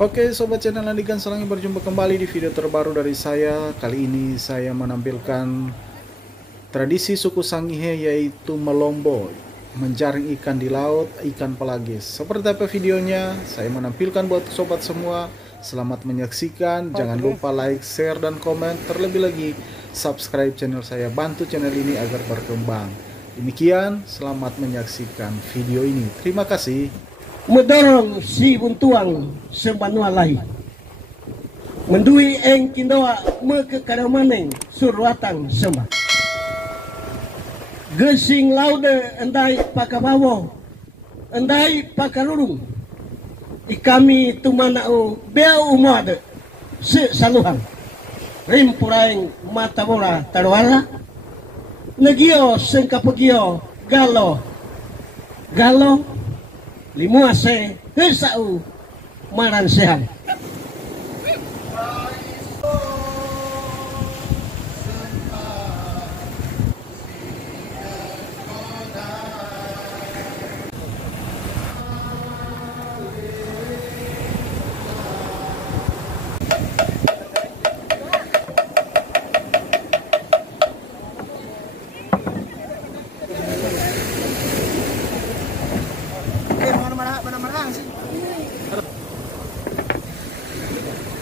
Oke sobat channel Andigan Selangi, berjumpa kembali di video terbaru dari saya. Kali ini saya menampilkan tradisi suku Sangihe, yaitu melombo, menjaring ikan di laut, ikan pelagis. Seperti apa videonya, saya menampilkan buat sobat semua. Selamat menyaksikan, jangan lupa like, share, dan komen. Terlebih lagi subscribe channel saya, bantu channel ini agar berkembang. Demikian, selamat menyaksikan video ini. Terima kasih. Mendorong si buntuang sembanua lahi mendui eng kindoa mekekadamaneng surwatang sembah gesing laude endai pakabawo endai pakarurung ikami tumanau beu umade se saluhang rimpuraing mata bola tarwala negio sengkapegio galo limuase hesau maransehan.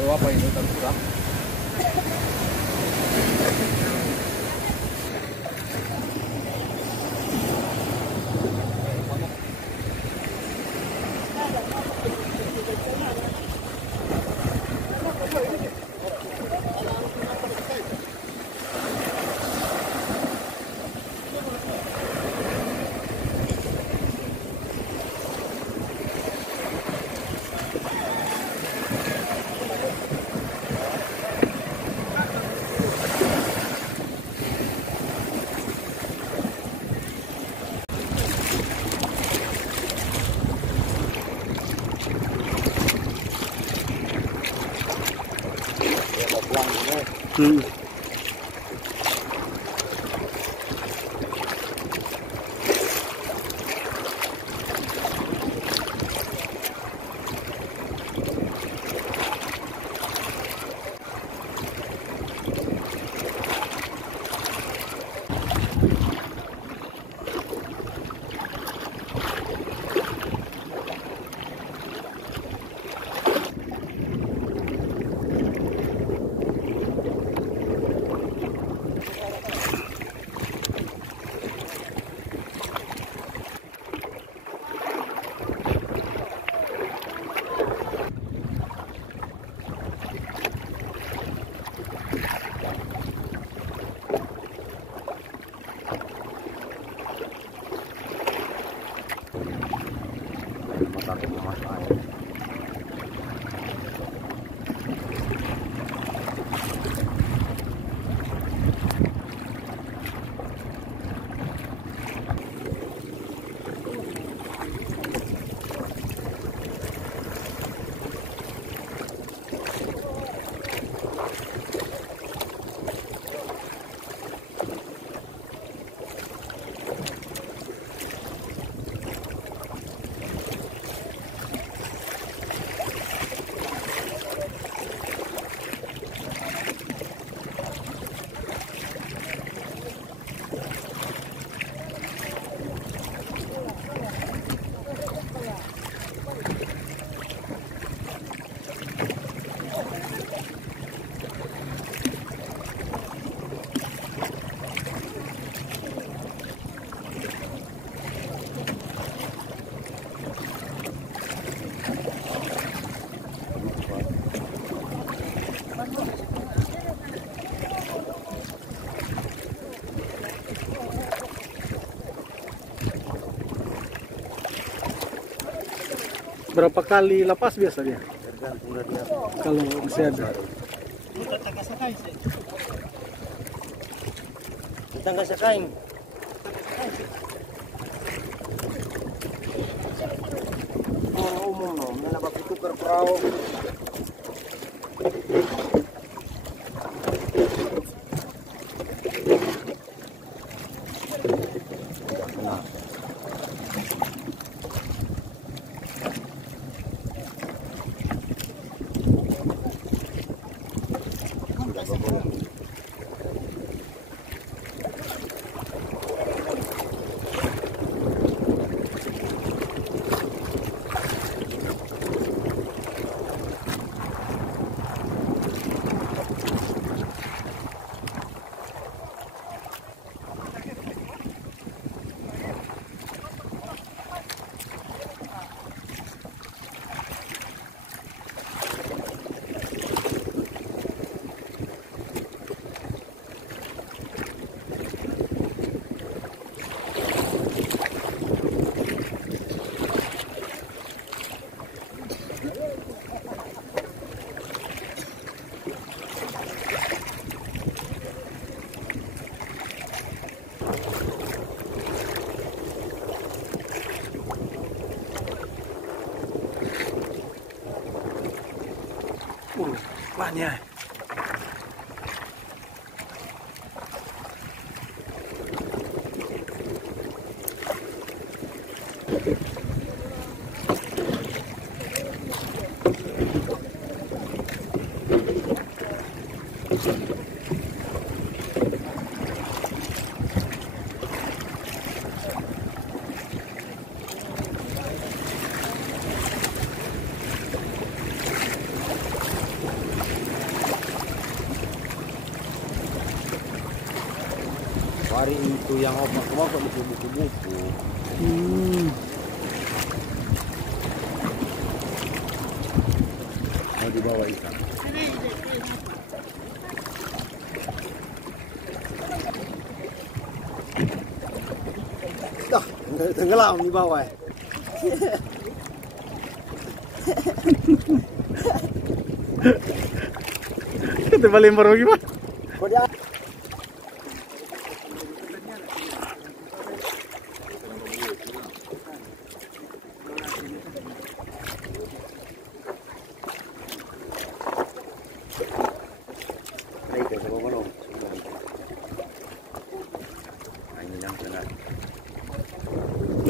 Oh, apa ini terkurang? Berapa kali lepas biasanya? Tergantung dari apa. Kalau masih ada. Kita nggak sekain. Umum no, menapa tukar perahu. Nah. Banyak. Hari itu yang opak-opak di buku-buku. Mau dibawa ikan. Dah, tenggelam di bawah. Kita balik baru gimana?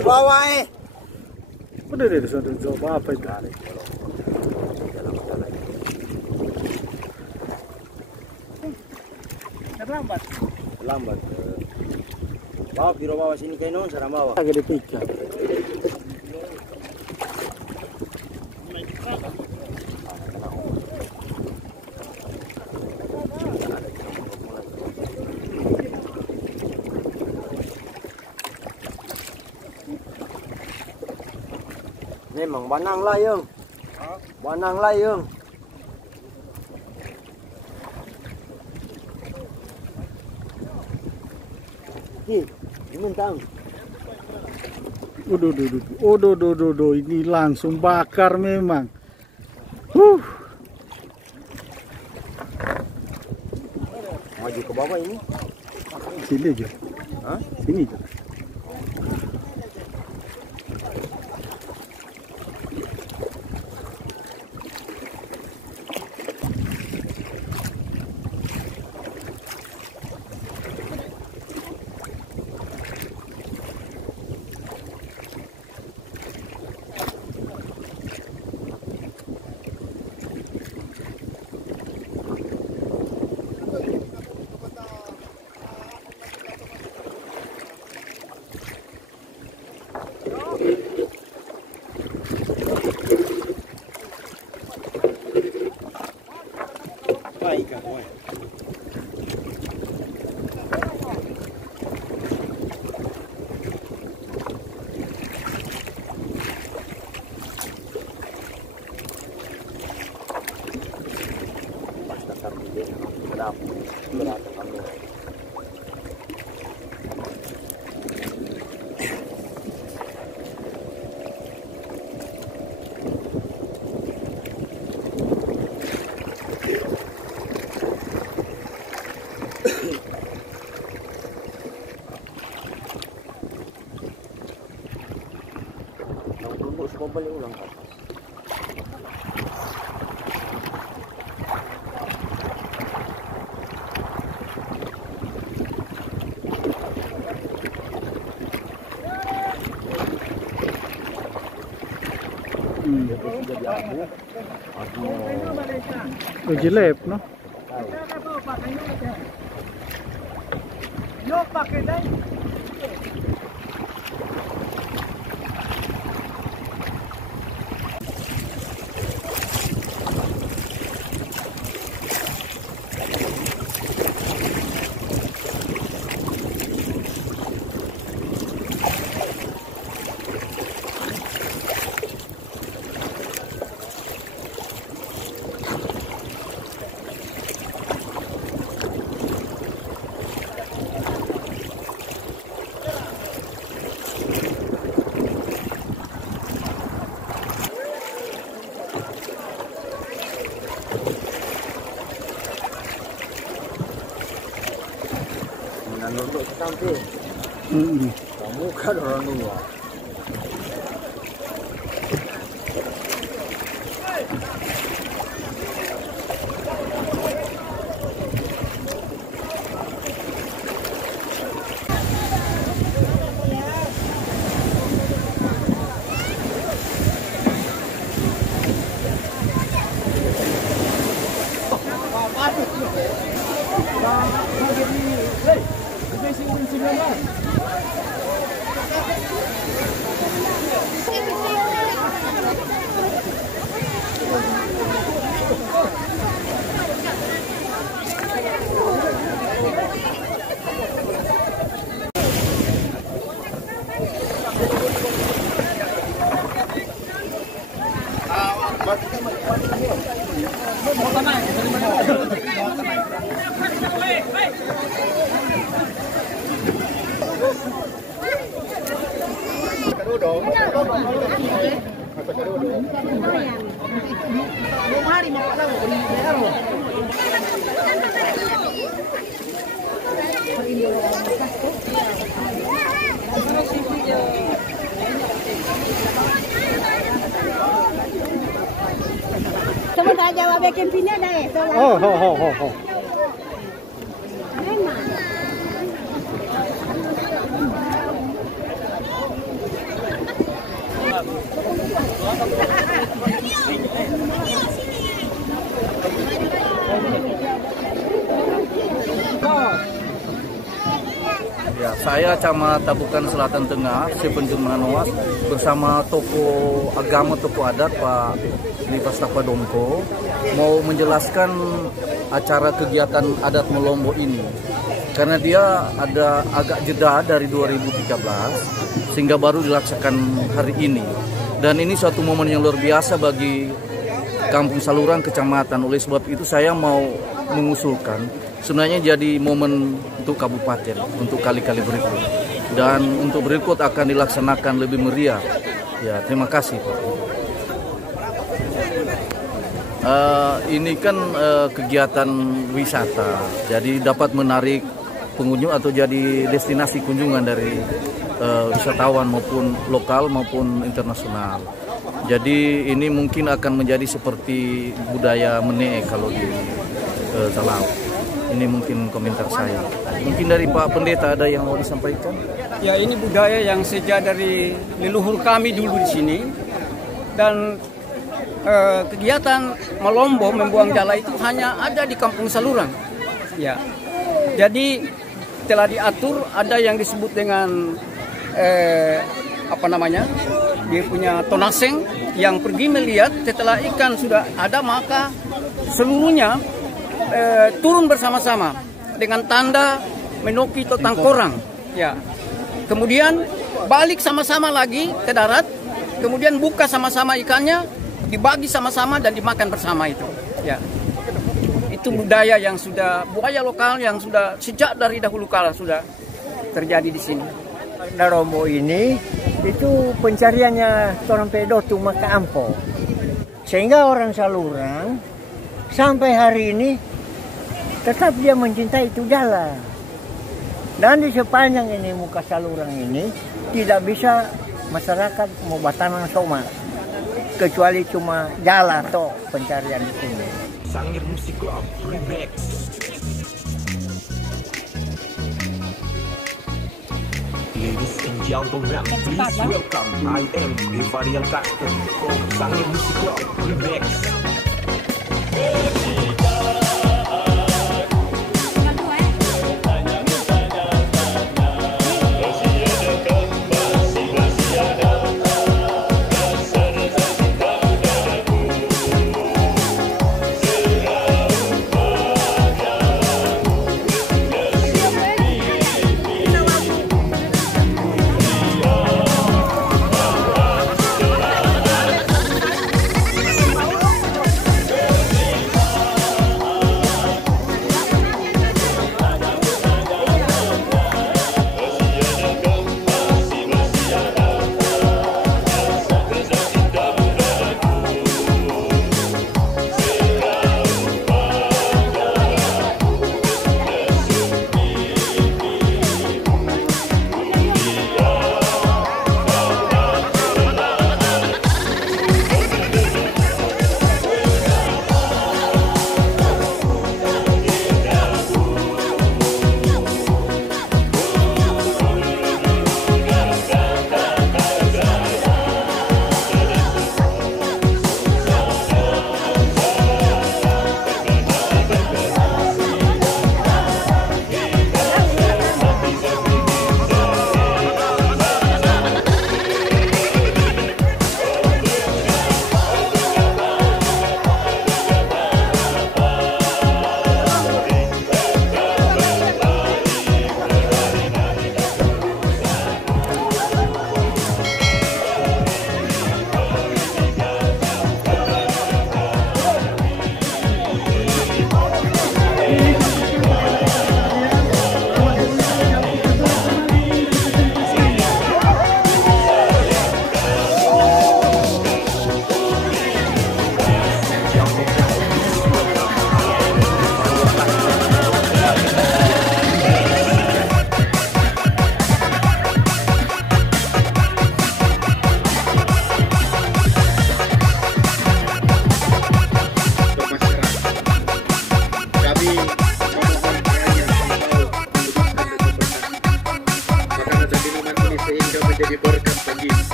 Bawah Udah deh, sudah coba apa itu? Terlambat. Lambat. Bawa biro bawa sini kayak non sarang bawa. Agak dipikir. Memang banang layung. Banang layung. Mentang. Udah, ini langsung bakar memang. Maju ke bawah ini. Sini aja. Hah? Sini aja. Baik kan, boy. Balik ulang ke atas. Jelek, no? Yo pakai dai. Nunduk sampai. Kamu kan orang tua. Coba tak jawab bikin pindah dah. Oh. Ya, saya Camat Tabukan Selatan Tengah, Sepenjung Manoas, bersama tokoh agama, tokoh adat Pak Lipas Tapadongko, mau menjelaskan acara kegiatan adat Melombo ini. Karena dia ada agak jeda dari 2013, sehingga baru dilaksanakan hari ini. Dan ini suatu momen yang luar biasa bagi Kampung Saluran, Kecamatan. Oleh sebab itu saya mau mengusulkan sebenarnya jadi momen untuk kabupaten, untuk kali-kali berikut. Dan untuk berikut akan dilaksanakan lebih meriah. Ya, terima kasih Pak. Ini kan kegiatan wisata, jadi dapat menarik pengunjung atau jadi destinasi kunjungan dari wisatawan maupun lokal maupun internasional. Jadi ini mungkin akan menjadi seperti budaya Mene kalau di Salau. Ini mungkin komentar saya. Mungkin dari Pak Pendeta ada yang mau disampaikan? Ya, ini budaya yang sejak dari leluhur kami dulu di sini. Dan kegiatan Melombo membuang jala itu hanya ada di Kampung Saluran. Ya. Jadi telah diatur, ada yang disebut dengan dia punya tonaseng yang pergi melihat setelah ikan sudah ada, maka seluruhnya turun bersama-sama dengan tanda menoki totang korang. Ya. Kemudian balik sama-sama lagi ke darat, kemudian buka sama-sama ikannya, dibagi sama-sama dan dimakan bersama itu. Ya. Itu budaya yang sudah, budaya lokal yang sudah sejak dari dahulu kala sudah terjadi di sini. Melombo ini itu pencariannya orang pedotu maka ampo. Sehingga orang Saluran sampai hari ini tetap dia mencintai itu jala. Dan di sepanjang ini muka Saluran ini tidak bisa masyarakat mau batanang soma, kecuali cuma jala atau pencarian di sini. Sangir Musik Club Remix. Ladies and gentlemen, please welcome I am Devarian Castro from Sangir Musik Club Remix.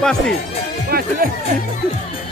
Pasti. Pasti.